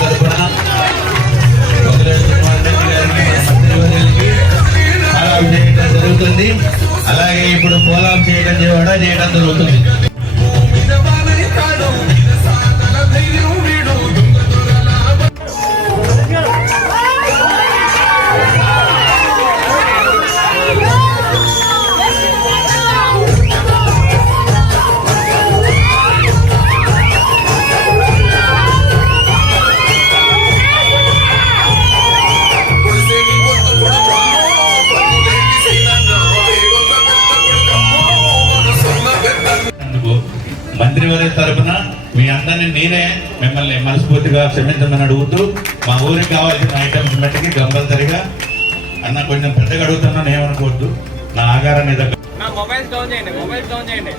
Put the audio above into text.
తరఫున పాలాభిషేకం జరుగుతుంది. అలాగే ఇప్పుడు పోలాభిషేకం చేయడం జరుగుతుంది. మంత్రివర్గ తరఫున మీ అందరినీ నేనే మిమ్మల్ని మనస్ఫూర్తిగా క్షమించమని అడుగుతూ మా ఊరికి కావాల్సిన ఐటమ్స్ మట్టికి కంపల్సరిగా అన్న కొంచెం పెద్దగా అడుగుతున్నాను, ఏమనుకోవద్దు. నా ఆగారాన్ని మొబైల్స్ డౌన్ చేయండి.